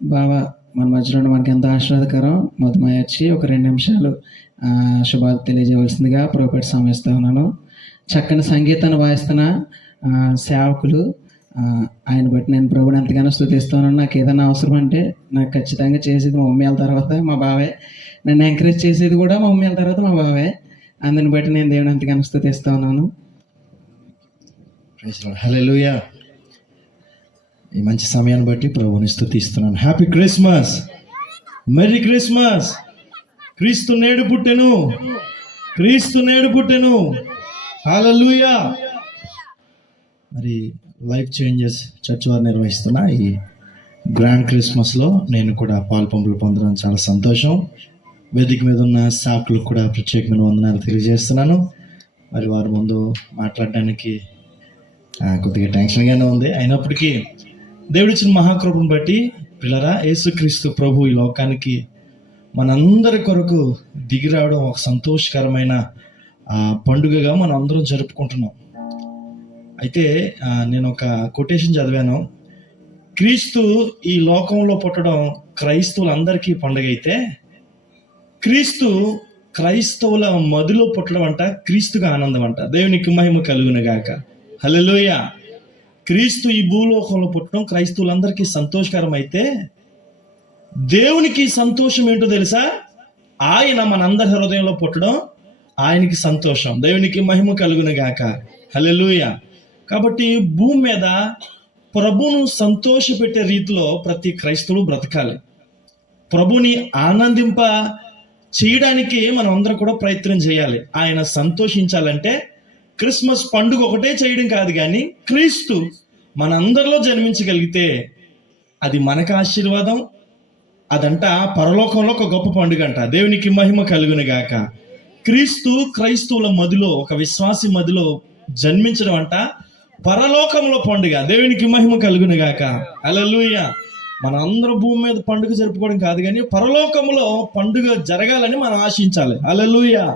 బాబా మన మధ్యలో ఉండి మనకి ఎంతో ఆశీర్వాదకరం. మధుమయ వచ్చి ఒక 2 నిమిషాలు శుభాలు తెలియజేయవలసిందిగా ప్రభుపేట సమయిస్తూ ఉన్నాను. చక్కని సంగీతాన్ని వాయిస్తున్న సేవకులు, ఆయన బట్టి నేను ప్రభుని ఎంతగానో స్తుతిస్తున్నాను. నాకు ఏదైనా అవసరం అంటే నాకు ఖచ్చితంగా చేసేది మా మమ్మీ వాళ్ళ తర్వాత మా బావే. నన్ను ఎంకరేజ్ చేసేది కూడా మా మమ్మీ వాళ్ళ తర్వాత మా బావే. అందుని బట్టి నేను దేవుని ఎంతగానో స్తుతిస్తూ ఉన్నాను. హల్లెలూయా. ఈ మంచి సమయాన్ని బట్టి ప్రభుని స్తుతిస్తున్నాను. Happy Christmas, merry Christmas. క్రీస్తు నేడు పుట్టెను, క్రీస్తు నేడు పుట్టెను. హల్లెలూయా. మరి లైఫ్ చేంజెస్ చర్చ్ వారు నిర్వహిస్తున్న ఈ గ్రాండ్ క్రిస్మస్లో నేను కూడా పాల్పంపులు పొందడం చాలా సంతోషం. వేదిక మీద ఉన్న సాకులకు కూడా ప్రత్యేకమైన వందనాలు తెలియజేస్తున్నాను. మరి వారి ముందు మాట్లాడడానికి కొద్దిగా టెన్షన్గానే ఉంది. అయినప్పటికీ దేవుడిచ్చిన మహాకృపను బట్టి పిల్లరా, యేసుక్రీస్తు ప్రభు ఈ లోకానికి మనందరి కొరకు దిగి రావడం ఒక సంతోషకరమైన పండుగగా మనం అందరం జరుపుకుంటున్నాం. అయితే నేను ఒక కొటేషన్ చదివాను. క్రీస్తు ఈ లోకంలో పుట్టడం క్రైస్తవులందరికీ పండుగ అయితే, క్రీస్తు క్రైస్తవుల మదిలో పుట్టడం అంట క్రీస్తుగా ఆనందం అంట. దేవునికి మహిమ కలుగును గాక. హల్లెలూయా. క్రీస్తు ఈ భూలోకంలో పుట్టడం క్రైస్తవులందరికీ సంతోషకరం అయితే, దేవునికి సంతోషం ఏంటో తెలుసా? ఆయన మనందరి హృదయంలో పుట్టడం ఆయనకి సంతోషం. దేవునికి మహిమ కలుగును గాక. హల్లెలూయా. కాబట్టి భూమి మీద ప్రభువును సంతోషపెట్టే రీతిలో ప్రతి క్రైస్తవుడు బ్రతకాలి. ప్రభుని ఆనందింప చేయడానికి మనం అందరం కూడా ప్రయత్నం చేయాలి. ఆయన సంతోషించాలంటే క్రిస్మస్ పండుగ ఒకటే చేయడం కాదు, కానీ క్రీస్తు మనందరిలో జన్మించగలిగితే అది మనకు ఆశీర్వాదం. అదంట పరలోకంలో ఒక గొప్ప పండుగ అంట. దేవునికి మహిమ కలుగును గాక. క్రీస్తు క్రైస్తవుల మదిలో, ఒక విశ్వాసి మదిలో జన్మించడం అంట పరలోకంలో పండుగ. దేవునికి మహిమ కలుగును గాక. హల్లెలూయా. మన అందరూ భూమి మీద పండుగ జరుపుకోవడం కాదు, కానీ పరలోకంలో పండుగ జరగాలని మనం ఆశించాలి. హల్లెలూయా.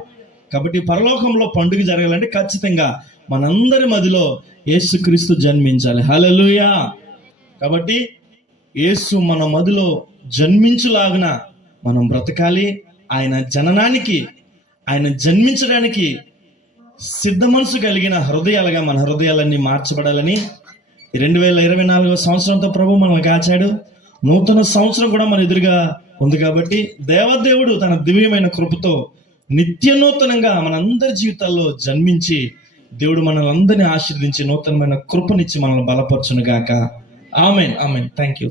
కాబట్టి పరలోకంలో పండుగ జరగాలంటే ఖచ్చితంగా మనందరి మదిలో యేసుక్రీస్తు జన్మించాలి. హల్లెలూయా. కాబట్టి యేసు మన మదిలో జన్మించులాగున మనం బ్రతకాలి. ఆయన జననానికి, ఆయన జన్మించడానికి సిద్ధ మనసు కలిగిన హృదయాలుగా మన హృదయాలన్నీ మార్చబడాలని 2024 సంవత్సరంతో ప్రభు మనల్ని కాచాడు. నూతన సంవత్సరం కూడా మన ఎదురుగా ఉంది. కాబట్టి దేవదేవుడు తన దివ్యమైన కృపతో నిత్య నూతనంగా మనందరి జీవితాల్లో జన్మించి దేవుడు మనల్ని అందరినీ ఆశీర్వదించి నూతనమైన కృపనిచ్చి మనల్ని బలపరచును గాక. Amen, amen. Thank you.